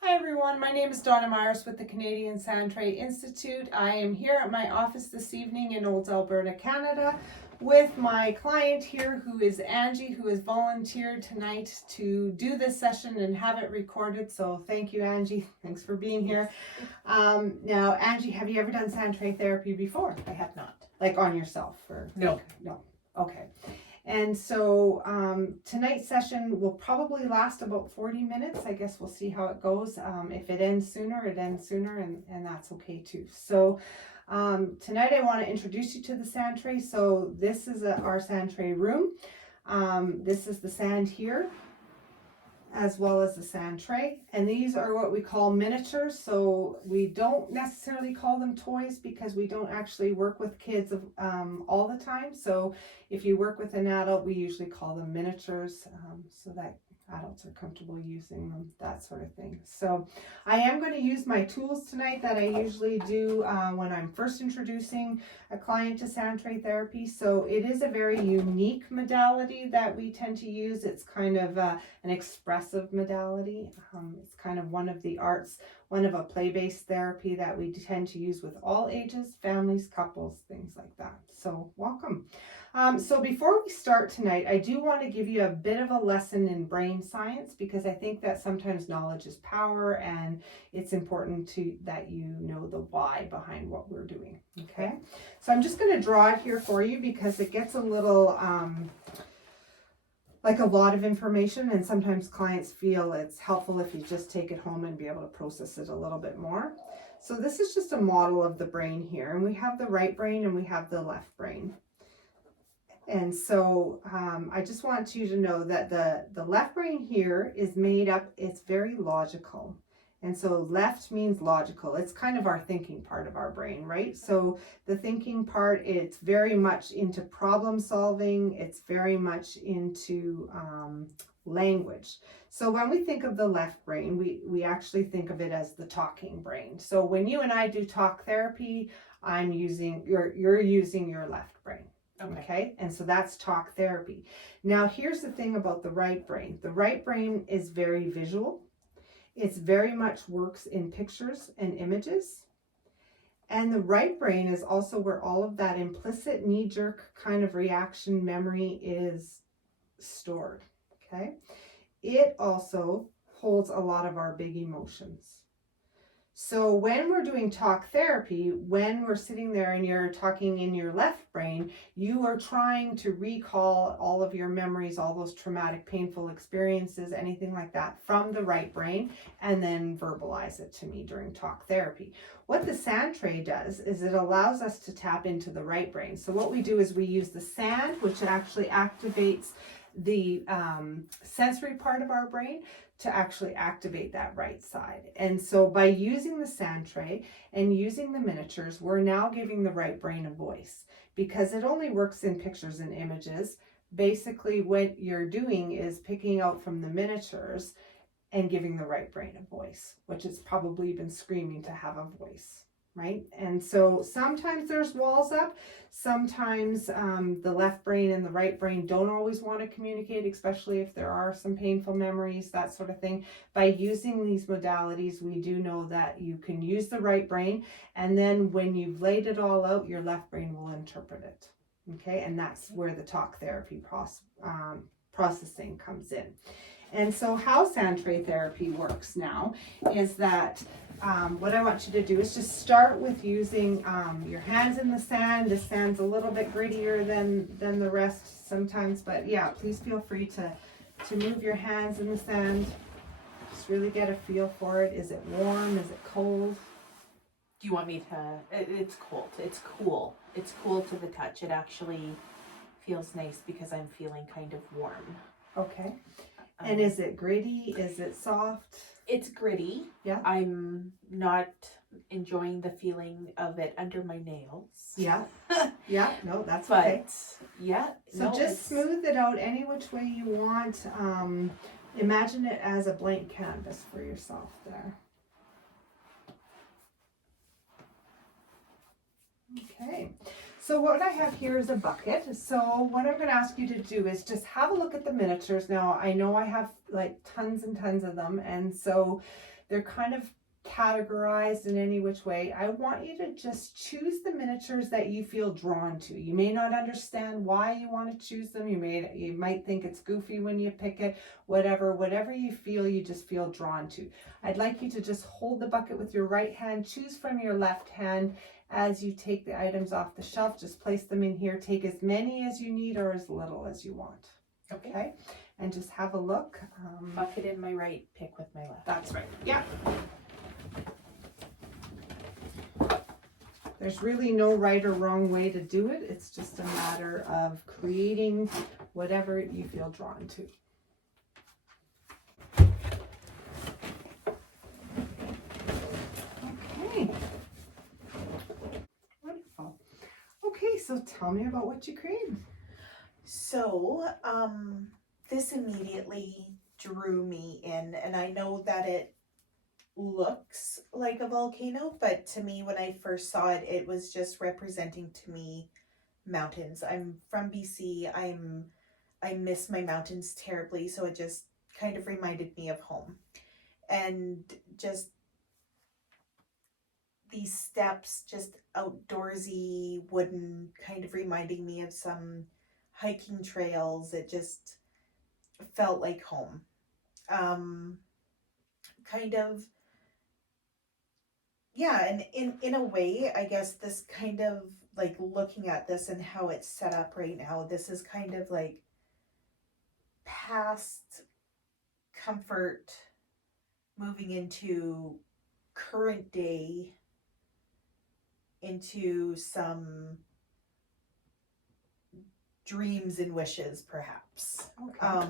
Hi everyone, my name is Donna Myers with the Canadian Sand Tray Institute. I am here at my office this evening in Olds, Alberta, Canada with my client here who is Angie, who has volunteered tonight to do this session and have it recorded. So thank you, Angie. Thanks for being here. Now, Angie, have you ever done sand tray therapy before? I have not. Like on yourself? Or No. No. Okay. And so tonight's session will probably last about 40 minutes. I guess we'll see how it goes. If it ends sooner, it ends sooner, and that's okay too. So tonight I want to introduce you to the sand tray. So this is our sand tray room. This is the sand here, as well as the sand tray, and these are what we call miniatures. So we don't necessarily call them toys because we don't actually work with kids all the time. So if you work with an adult, we usually call them miniatures, so that adults are comfortable using them, that sort of thing. So I am going to use my tools tonight that I usually do when I'm first introducing a client to sand tray therapy. So it is a very unique modality that we tend to use. It's kind of an expressive modality. It's kind of one of the arts, one of a play-based therapy that we tend to use with all ages, families, couples, things like that. So welcome. So before we start tonight, I do want to give you a bit of a lesson in brain science, because I think that sometimes knowledge is power, and it's important that you know the why behind what we're doing. Okay, so I'm just going to draw it here for you because it gets a little like a lot of information, and sometimes clients feel it's helpful if you just take it home and be able to process it a little bit more. So this is just a model of the brain here, and we have the right brain and we have the left brain. And so I just want you to know that the left brain here is made up, it's very logical. And so left means logical. It's kind of our thinking part of our brain, right? So the thinking part, it's very much into problem solving. It's very much into language. So when we think of the left brain, we actually think of it as the talking brain. So when you and I do talk therapy, you're using your left brain. Okay, and so that's talk therapy. Now, here's the thing about the right brain. The right brain is very visual. It's very much works in pictures and images. And the right brain is also where all of that implicit knee-jerk kind of reaction memory is stored. Okay, it also holds a lot of our big emotions. So when we're doing talk therapy, when we're sitting there and you're talking in your left brain, you are trying to recall all of your memories, all those traumatic, painful experiences, anything like that from the right brain, and then verbalize it to me during talk therapy. What the sand tray does is it allows us to tap into the right brain. So what we do is we use the sand, which actually activates the sensory part of our brain, to actually activate that right side. And so by using the sand tray and using the miniatures, we're now giving the right brain a voice, because it only works in pictures and images. Basically what you're doing is picking out from the miniatures and giving the right brain a voice, which has probably been screaming to have a voice. Right? And so sometimes there's walls up. Sometimes the left brain and the right brain don't always want to communicate, especially if there are some painful memories, that sort of thing. By using these modalities, we do know that you can use the right brain, and then when you've laid it all out, your left brain will interpret it. Okay, and that's where the talk therapy processing comes in. And so how sand tray therapy works now is that what I want you to do is just start with using your hands in the sand. The sand's a little bit grittier than the rest sometimes, but yeah, please feel free to move your hands in the sand. Just really get a feel for it. Is it warm? Is it cold? Do you want me to? It's cold. It's cool. It's cool to the touch. It actually feels nice because I'm feeling kind of warm. Okay. And is it gritty? Is it soft? It's gritty. Yeah. I'm not enjoying the feeling of it under my nails. Yeah. Yeah. No, that's but, okay. Yeah. So just smooth it out any which way you want. Imagine it as a blank canvas for yourself there. Okay. So what I have here is a bucket. So what I'm going to ask you to do is just have a look at the miniatures. Now, I know I have like tons and tons of them. And so They're kind of categorized in any which way. I want you to just choose the miniatures that you feel drawn to. You may not understand why you want to choose them. You might think it's goofy when you pick it, whatever you feel, you just feel drawn to. I'd like you to just hold the bucket with your right hand, choose from your left hand. As you take the items off the shelf, just place them in here. Take as many as you need or as little as you want. Okay? And just have a look. Bucket in my right, pick with my left. That's right. Yeah. There's really no right or wrong way to do it. It's just a matter of creating whatever you feel drawn to. Okay. Wonderful. Okay, so tell me about what you created. So, this immediately drew me in, and I know that it looks like a volcano, but to me, when I first saw it, it was just representing to me mountains. I'm from BC. I miss my mountains terribly, so it just kind of reminded me of home. And just these steps, just outdoorsy, wooden, kind of reminding me of some hiking trails. It just felt like home. Kind of, yeah, and in a way, I guess this kind of, like, looking at this and how it's set up right now, this is kind of like past comfort moving into current day, into some dreams and wishes, perhaps. Okay.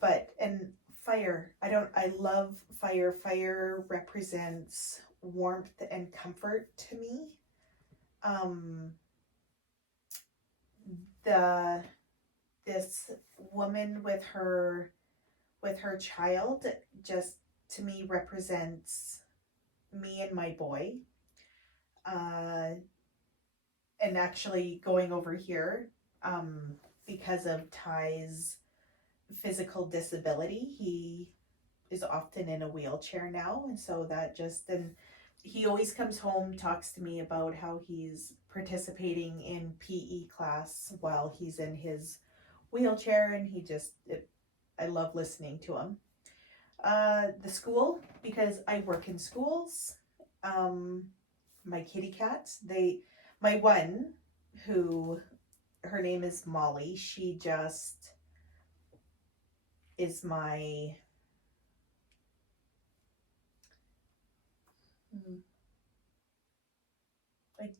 But, and fire, I love fire. Fire represents warmth and comfort to me. This woman with her child just, to me, represents me and my boy. And actually going over here, because of Ty's physical disability, he is often in a wheelchair now, and so that just, and he always comes home, talks to me about how he's participating in PE class while he's in his wheelchair, and I love listening to him. The school, because I work in schools, my kitty cats, my one, who, her name is Molly, she just is my like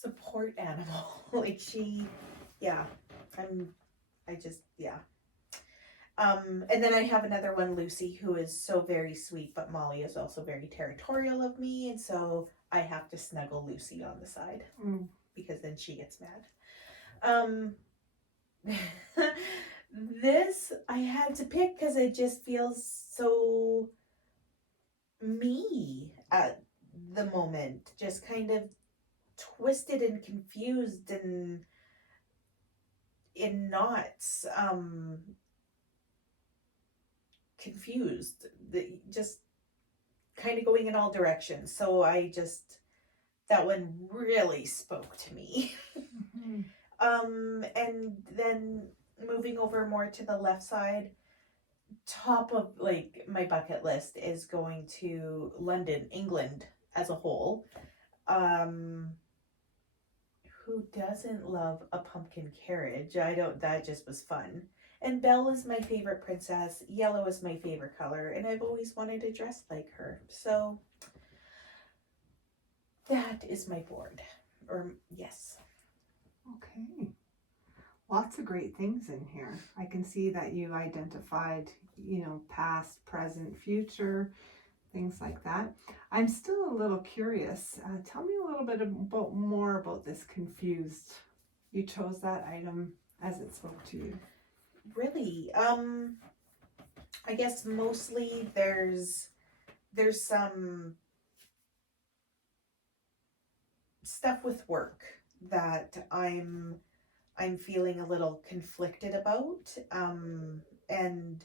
support animal. Like, she, yeah, yeah. And then I have another one, Lucy, who is so very sweet, but Molly is also very territorial of me, and so I have to snuggle Lucy on the side, because then she gets mad. This I had to pick because it just feels so me at the moment, just kind of twisted and confused and in knots, confused, just kind of going in all directions. So that one really spoke to me. And then moving over more to the left side, top of, like, my bucket list is going to London, England as a whole. Who doesn't love a pumpkin carriage? That just was fun. And Belle is my favorite princess. Yellow is my favorite color, and I've always wanted to dress like her. So that is my board. Or, yes. Okay. Lots of great things in here. I can see that you identified, past, present, future, things like that. I'm still a little curious. Tell me a little bit more about this confused. You chose that item as it spoke to you. Really? I guess mostly there's some stuff with work that I'm feeling a little conflicted about, and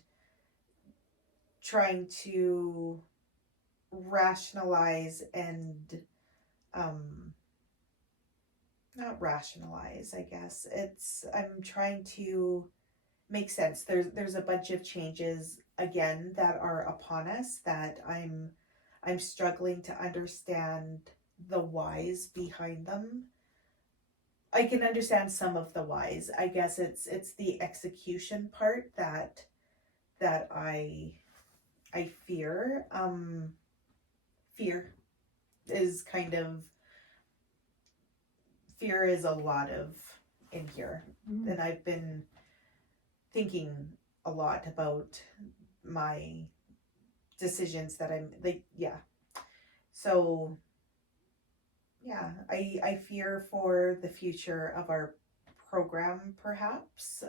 trying to rationalize and not rationalize, I guess. I'm trying to make sense. There's a bunch of changes again that are upon us that I'm struggling to understand the whys behind them. I can understand some of the whys. I guess it's the execution part that I fear. Fear is kind of fear is a lot of in here. And I've been thinking a lot about my decisions that I'm like, yeah. So yeah, I fear for the future of our program, perhaps.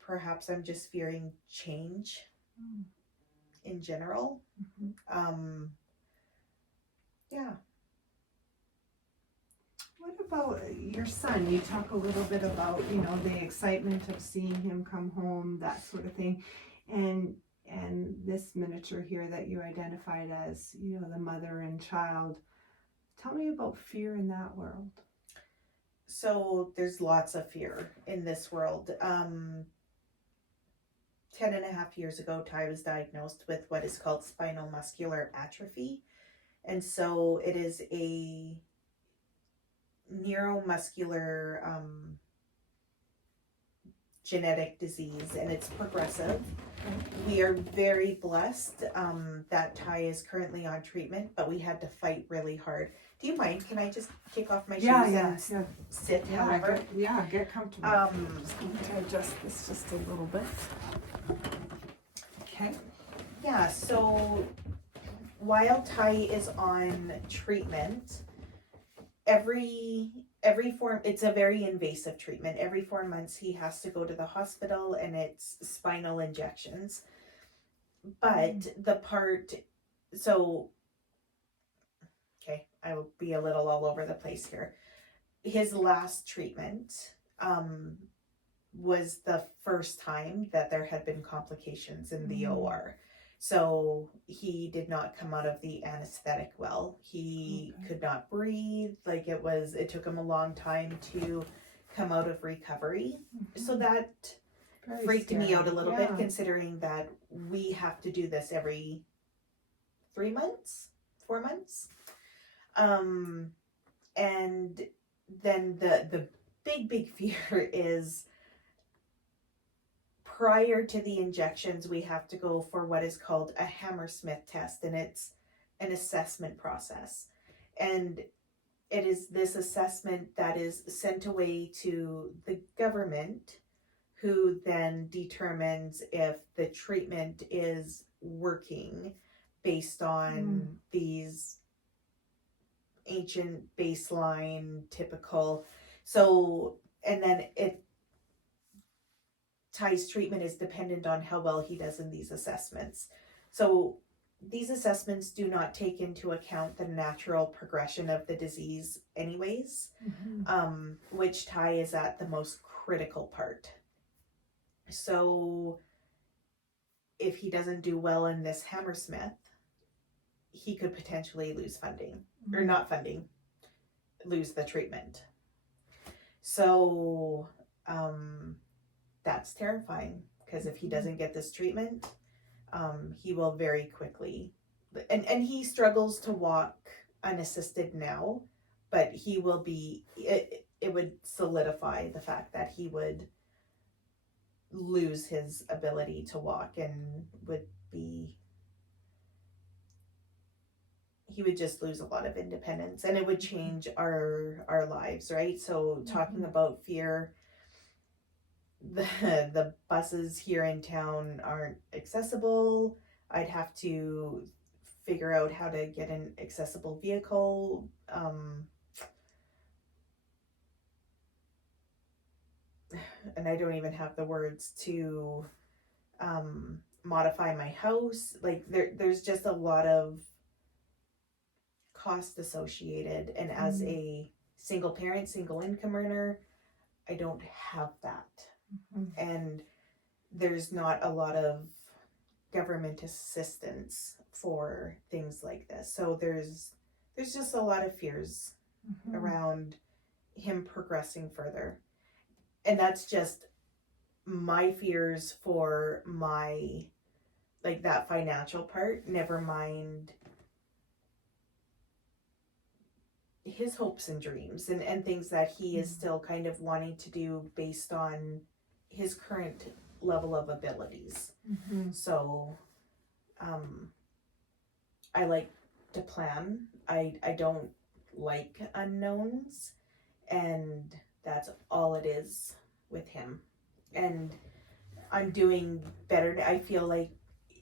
Perhaps I'm just fearing change in general. Yeah. What about your son? You talk a little bit about, you know, the excitement of seeing him come home, that sort of thing. And this miniature here that you identified as, you know, the mother and child. Tell me about fear in that world. So there's lots of fear in this world. 10.5 years ago, Ty was diagnosed with what is called spinal muscular atrophy. And so it is a neuromuscular genetic disease, and it's progressive. We are very blessed that Ty is currently on treatment, but we had to fight really hard. Do you mind? Can I just take off my shoes and sit, however? Get comfortable. Just going to adjust this just a little bit. Okay. Yeah, so while Ty is on treatment, every form, it's a very invasive treatment. Every 4 months he has to go to the hospital, and it's spinal injections. But the part, so, okay, I will be a little all over the place here. His last treatment was the first time that there had been complications in the OR. So he did not come out of the anesthetic well. He could not breathe. Like it took him a long time to come out of recovery. So that Very freaked me scary. out a little bit, considering that we have to do this every 3 months, 4 months. And then the big fear is, prior to the injections, we have to go for what is called a Hammersmith test, and it's an assessment process. And it is this assessment that is sent away to the government, who then determines if the treatment is working based on these ancient baseline typical. So, and then Ty's treatment is dependent on how well he does in these assessments. So these assessments do not take into account the natural progression of the disease anyways, which Ty is at the most critical part. So if he doesn't do well in this Hammersmith, he could potentially lose funding, or not funding, lose the treatment. So that's terrifying, because if he doesn't get this treatment, he will very quickly, and he struggles to walk unassisted now, but he will be, it would solidify the fact that he would lose his ability to walk, and he would just lose a lot of independence, and it would change our lives, right? So talking about fear, the buses here in town aren't accessible. I'd have to figure out how to get an accessible vehicle. And I don't even have the words to modify my house. Like there's just a lot of cost associated, and as a single parent, single income earner, I don't have that. And there's not a lot of government assistance for things like this. So there's just a lot of fears around him progressing further. And that's just my fears for my, like, that financial part, never mind his hopes and dreams and things that he is still kind of wanting to do based on his current level of abilities. So I like to plan. I don't like unknowns, and that's all it is with him. And I'm doing better. I feel like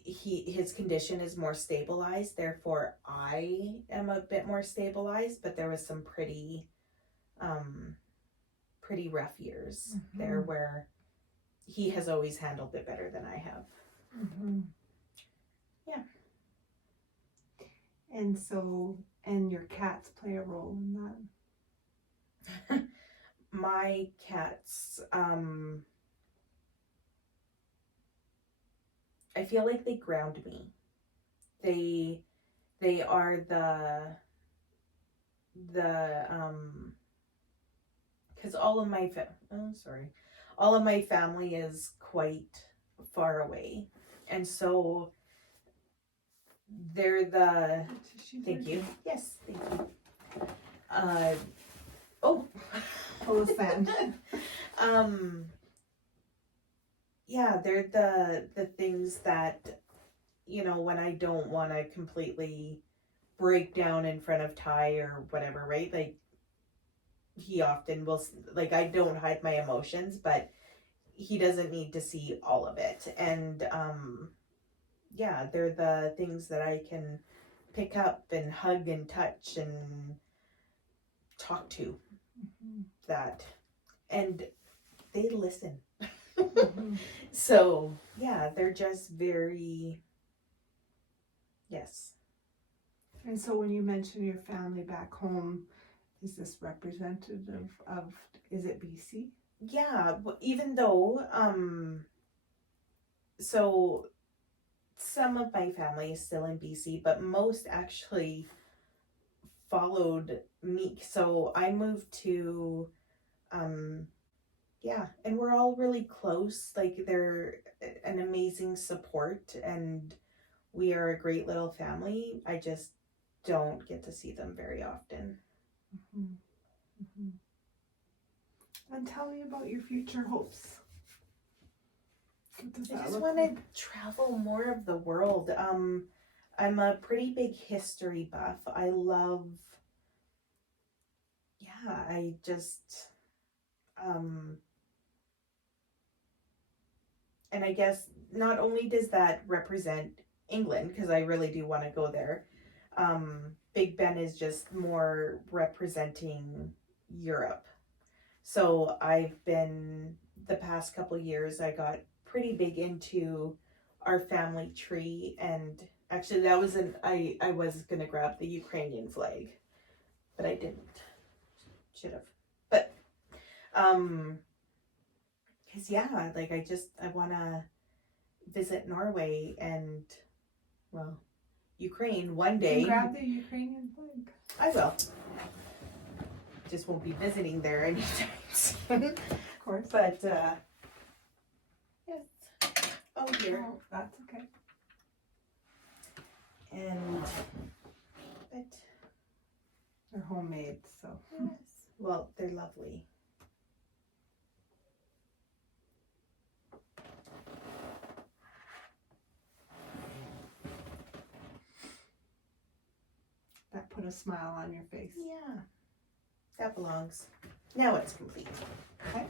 his condition is more stabilized, therefore I am a bit more stabilized, but there was some pretty rough years there where he has always handled it better than I have. Yeah. And so, and your cats play a role in that? My cats, I feel like they ground me. They are the because all of my family is quite far away, and so they're the thank you. Yes, thank you. Full of sand. Yeah, they're the things that, you know, when I don't want to completely break down in front of Ty or whatever, right? Like, he often will, like, I don't hide my emotions, but he doesn't need to see all of it. And yeah, they're the things that I can pick up and hug and touch and talk to. That, and they listen. So yeah, they're just very, yes. And so when you mention your family back home, is this representative of, is it BC? Yeah, even though so some of my family is still in BC, but most actually followed me. So I moved to yeah, and we're all really close. Like, they're an amazing support, and we are a great little family. I just don't get to see them very often. And tell me about your future hopes. I just want to travel more of the world. I'm a pretty big history buff. I love, yeah, I just, and I guess not only does that represent England, because I really do want to go there, Big Ben is just more representing Europe. So I've been, the past couple years, I got pretty big into our family tree, and actually that was I was gonna grab the Ukrainian flag, but I didn't. Should have. But because yeah, like I wanna visit Norway and, well, Ukraine one day. Grab the Ukrainian flag. I will. Just won't be visiting there anytime soon. Of course. But yes. Oh, here. Oh, that's okay. And but They're homemade, so. yes. Well, they're lovely. That put a smile on your face. Yeah. That belongs. Now it's complete. Okay.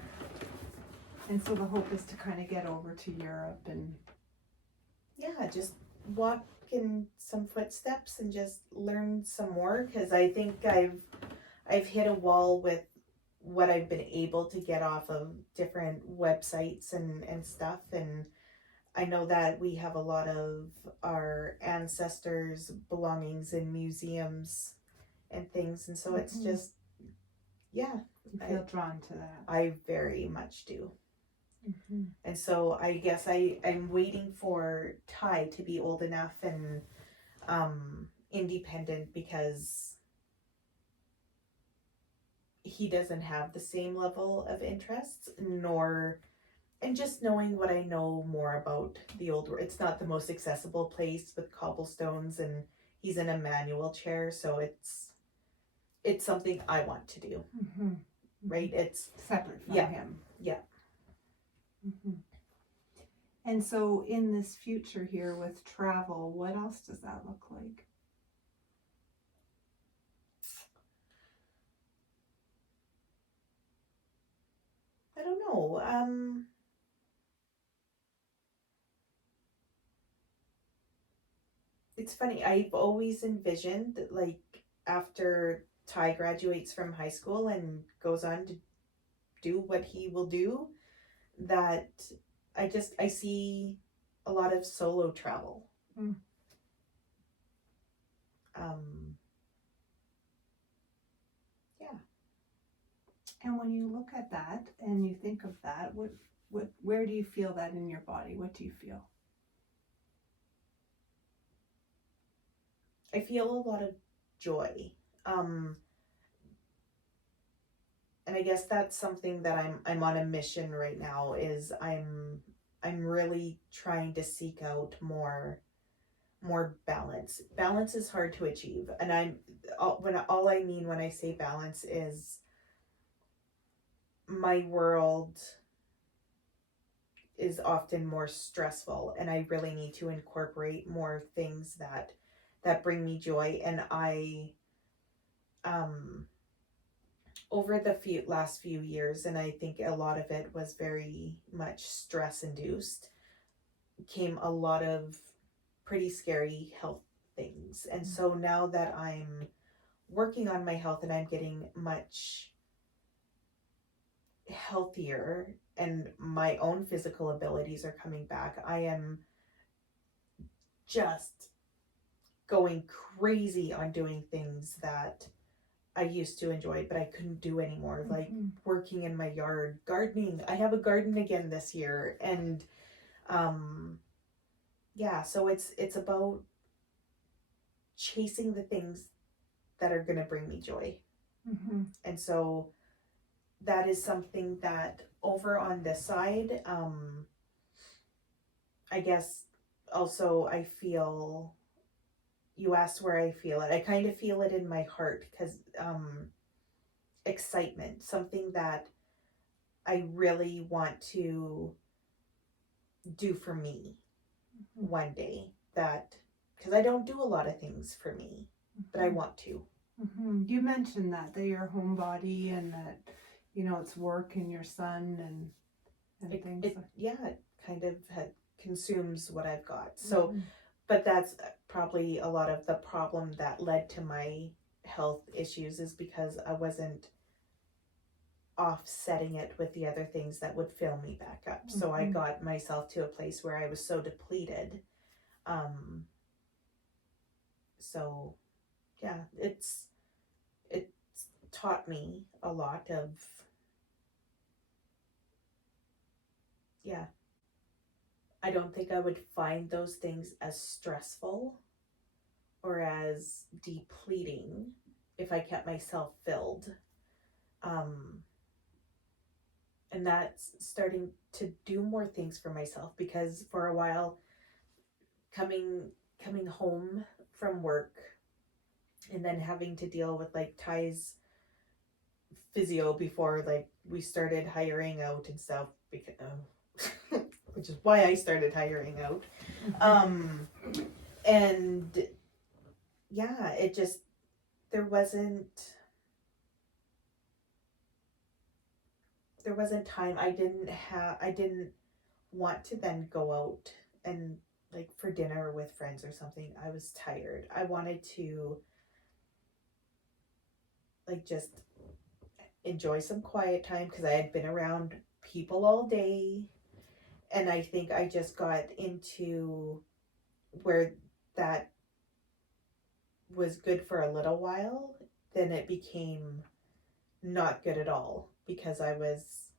And so the hope is to kind of get over to Europe and. Yeah, just walk in some footsteps and just learn some more, because I think I've hit a wall with what I've been able to get off of different websites and stuff, and I know that we have a lot of our ancestors' belongings in museums and things, and so it's just, yeah. You feel drawn to that. I very much do. Mhm. And so I guess I'm waiting for Ty to be old enough and independent, because he doesn't have the same level of interests, nor, and just knowing what I know more about the old, it's not the most accessible place with cobblestones, and he's in a manual chair, so it's something I want to do, Mhm. right? It's Separate from Yeah. him. Yeah. Mhm. And so in this future here with travel, what else does that look like? I don't know. It's funny. I've always envisioned that, like, after Ty graduates from high school and goes on to do what he will do, that I see a lot of solo travel. Mm. Um, And when you look at that and you think of that, where do you feel that in your body? What do you feel? I feel a lot of joy. Um, and I guess that's something that I'm on a mission right now, is I'm really trying to seek out more balance. Balance is hard to achieve, and all I mean when I say balance is my world is often more stressful, and I really need to incorporate more things that bring me joy. And I over the last few years, and I think a lot of it was very much stress induced, came a lot of pretty scary health things. And so now that I'm working on my health and I'm getting much healthier and my own physical abilities are coming back, I am just going crazy on doing things that I used to enjoy, but I couldn't do anymore. Like working in my yard, gardening. I have a garden again this year, and yeah. So it's about chasing the things that are gonna bring me joy, and so that is something that over on this side, I guess also I feel. You asked where I feel it. I kind of feel it in my heart, because excitement, something that I really want to do for me one day, that because I don't do a lot of things for me, but I want to. You mentioned that you're a homebody and that it's work and your son and things. It kind of consumes what I've got. So, but that's probably a lot of the problem that led to my health issues, is because I wasn't offsetting it with the other things that would fill me back up. So I got myself to a place where I was so depleted. So yeah, it's taught me a lot of, yeah, I don't think I would find those things as stressful or as depleting if I kept myself filled. And that's starting to do more things for myself, because for a while, coming home from work and then having to deal with like Ty's physio before like we started hiring out and stuff, because which is why I started hiring out. And yeah, it just, there wasn't time. I didn't want to then go out and like for dinner with friends or something. I was tired. I wanted to like just enjoy some quiet time, because I had been around people all day, and I think I just got into where that was good for a little while, then it became not good at all, because I was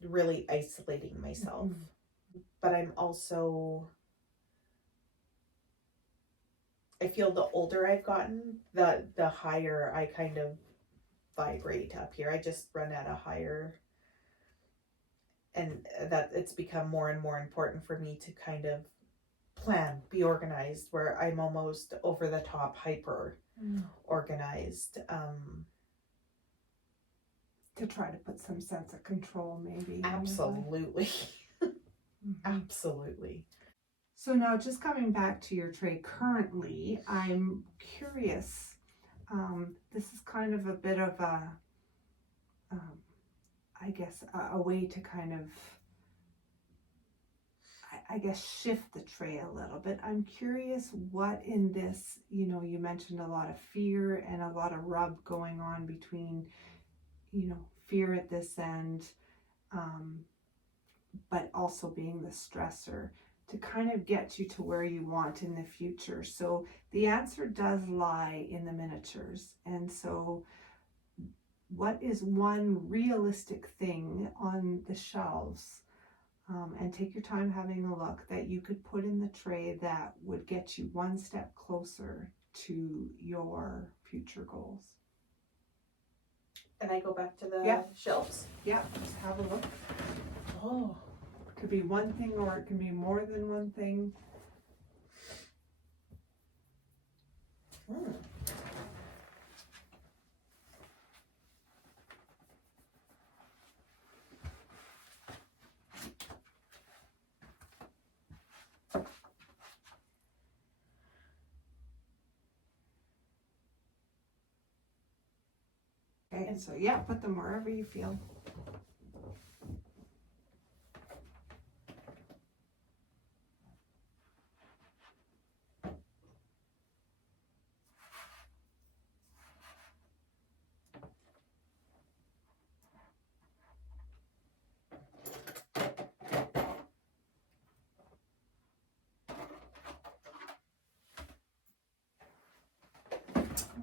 really isolating myself. But I'm also, I feel the older I've gotten, the higher I kind of vibrate up here. I just run at a higher, and that it's become more and more important for me to kind of plan, be organized, where I'm almost over the top hyper organized. To try to put some sense of control, maybe. Absolutely. Mhm. Absolutely. So now, just coming back to your tray currently, I'm curious. This is kind of a bit of a, I guess, a way to kind of, I guess, shift the tray a little bit. I'm curious what in this, you mentioned a lot of fear and a lot of rub going on between, fear at this end, but also being the stressor to kind of get you to where you want in the future. So the answer does lie in the miniatures. And so what is one realistic thing on the shelves, and take your time having a look, that you could put in the tray that would get you one step closer to your future goals? And I go back to the Yeah. shelves. Yeah, just have a look. Oh. Could be one thing or it can be more than one thing. Okay, so yeah, put them wherever you feel.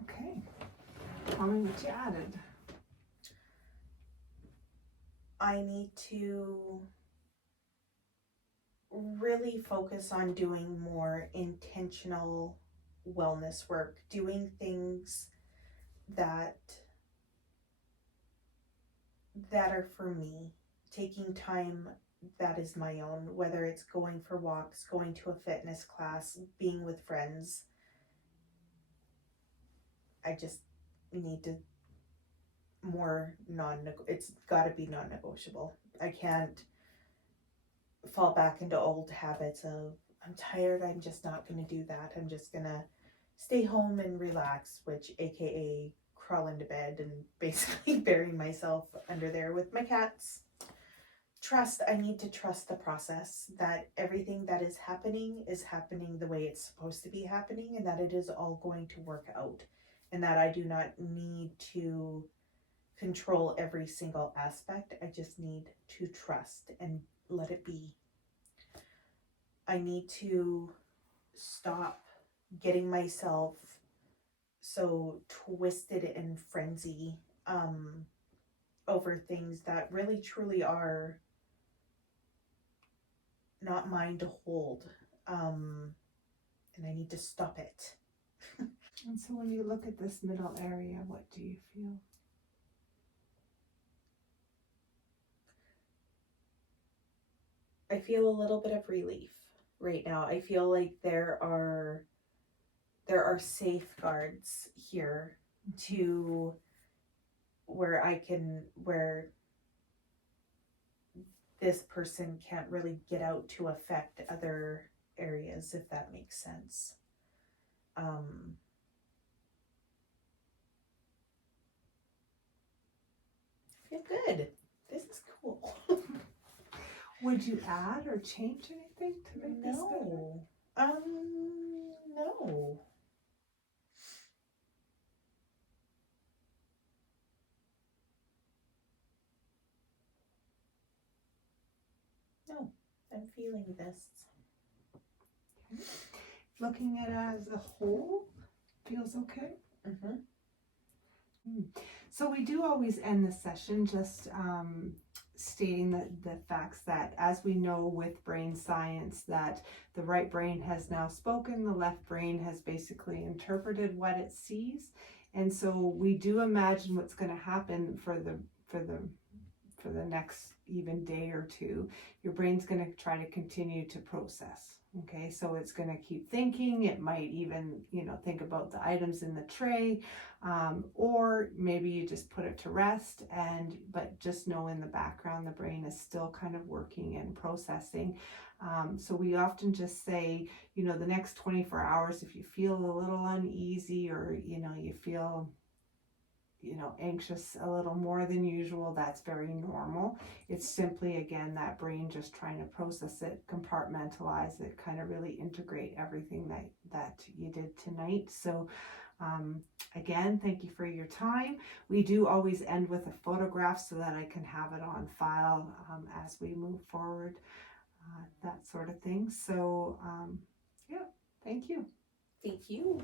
Okay, tell me what you added. I need to really focus on doing more intentional wellness work, doing things that are for me, taking time that is my own, whether it's going for walks, going to a fitness class, being with friends. I just need to it's got to be non-negotiable. I can't fall back into old habits of, I'm tired, I'm just not going to do that. I'm just going to stay home and relax, which aka crawl into bed and basically bury myself under there with my cats. I need to trust the process, that everything that is happening the way it's supposed to be happening, and that it is all going to work out, and that I do not need to control every single aspect. I just need to trust and let it be. I need to stop getting myself so twisted and frenzy over things that really truly are not mine to hold. And I need to stop it. And so when you look at this middle area, what do you feel? I feel a little bit of relief right now. I feel like there are safeguards here to where this person can't really get out to affect other areas, if that makes sense. I feel good. This is cool. Would you add or change anything to make this better? No. No, I'm feeling this. Okay. Looking at it as a whole, feels okay? Mm-hmm. So we do always end the session just stating the facts that, as we know with brain science, that the right brain has now spoken, the left brain has basically interpreted what it sees. And so we do imagine what's going to happen for the next even day or two. Your brain's going to try to continue to process. Okay, so it's going to keep thinking. It might even, think about the items in the tray, or maybe you just put it to rest. But just know in the background, the brain is still kind of working and processing. So we often just say, the next 24 hours, if you feel a little uneasy or, you feel anxious a little more than usual, that's very normal. It's simply, again, that brain just trying to process it, compartmentalize it, kind of really integrate everything that you did tonight. So again, thank you for your time. We do always end with a photograph so that I can have it on file as we move forward, that sort of thing. So yeah, thank you. Thank you.